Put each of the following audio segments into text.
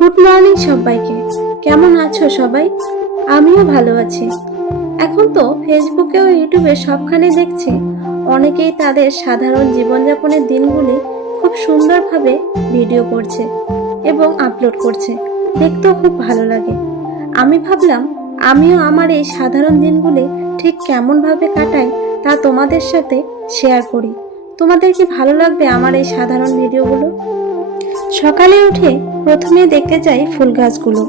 Good morning সবাইকে। কেমন আছো সবাই? আমিও ভালো আছি। এখন তো ফেসবুকে ও ইউটিউবে সবখানে দেখছি অনেকেই তাদের সাধারণ জীবনযাপনের দিনগুলি খুব সুন্দরভাবে ভিডিও করছে এবং আপলোড করছে। দেখতেও খুব ভালো লাগে। আমি ভাবলাম আমিও আমার এই সাধারণ দিনগুলি ঠিক কেমনভাবে কাটাই তা তোমাদের সাথে শেয়ার করি। তোমাদের কি ভালো লাগবে আমার এই সাধারণ ভিডিওগুলো? সকালে উঠে প্রথমে দেখতে যাই ফুল গাছগুলো।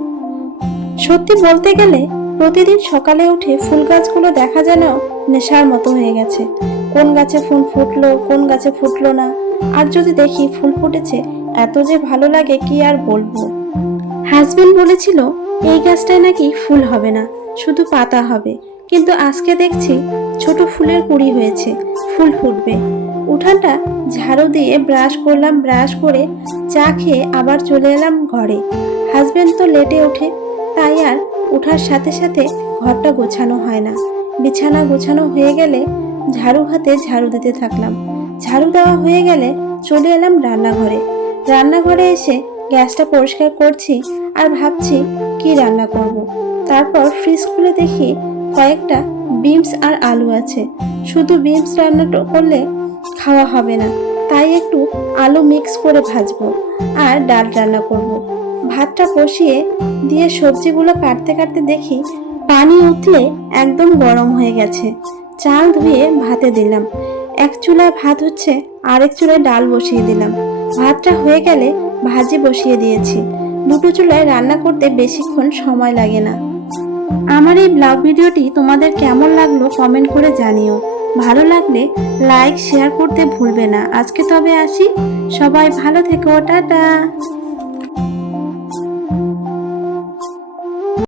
সত্যি বলতে গেলে প্রতিদিন সকালে উঠে ফুল গাছগুলো দেখা যেন নেশার মতো হয়ে গেছে। কোন গাছে ফুল ফুটলো, কোন গাছে ফুটলো না, আর যদি দেখি ফুল ফুটেছে এত যে ভালো লাগে কি আর বলবো। হাজবেন্ড বলেছিল এই গাছটায় নাকি ফুল হবে না, শুধু পাতা হবে, কিন্তু আজকে দেখছি ছোট ফুলের কুঁড়ি হয়েছে, ফুল ফুটবে। উঠানটা ঝাড়ু দিয়ে ব্রাশ করলাম, ব্রাশ করে চা খেয়ে আবার চলে এলাম ঘরে। হাজবেন্ড তো লেটে ওঠে, তাই আর ওঠার সাথে সাথে ঘরটা গোছানো হয় না। বিছানা গোছানো হয়ে গেলে ঝাড়ু হাতে ঝাড়ু দিতে থাকলাম। ঝাড়ু দেওয়া হয়ে গেলে চলে এলাম রান্নাঘরে। রান্নাঘরে এসে গ্যাসটা পরিষ্কার করছি আর ভাবছি কি রান্না করব। তারপর ফ্রিজ খুলে দেখি কয়েকটা বিনস আর আলু আছে। শুধু বিনস রান্না করলে খাওয়া হবে না, তাই একটু আলু মিক্স করে ভাজবো আর ডাল রান্না করব। ভাতটা বসিয়ে দিয়ে সবজিগুলো কাটতে কাটতে দেখি পানি উঠলে একদম গরম হয়ে গেছে। চাল ধুয়ে ভাতে দিলাম। এক চুলায় ভাত হচ্ছে, আরেক চুলায় ডাল বসিয়ে দিলাম। ভাতটা হয়ে গেলে ভাজি বসিয়ে দিয়েছি। দুটো চুলায় রান্না করতে বেশিক্ষণ সময় লাগে না। আমার এই ব্লগ ভিডিওটি তোমাদের কেমন লাগলো কমেন্ট করে জানিও। ভালো লাগলে লাইক শেয়ার করতে ভুলবে না। আজকে তবে আসি, সবাই ভালো থেকো, টাটা।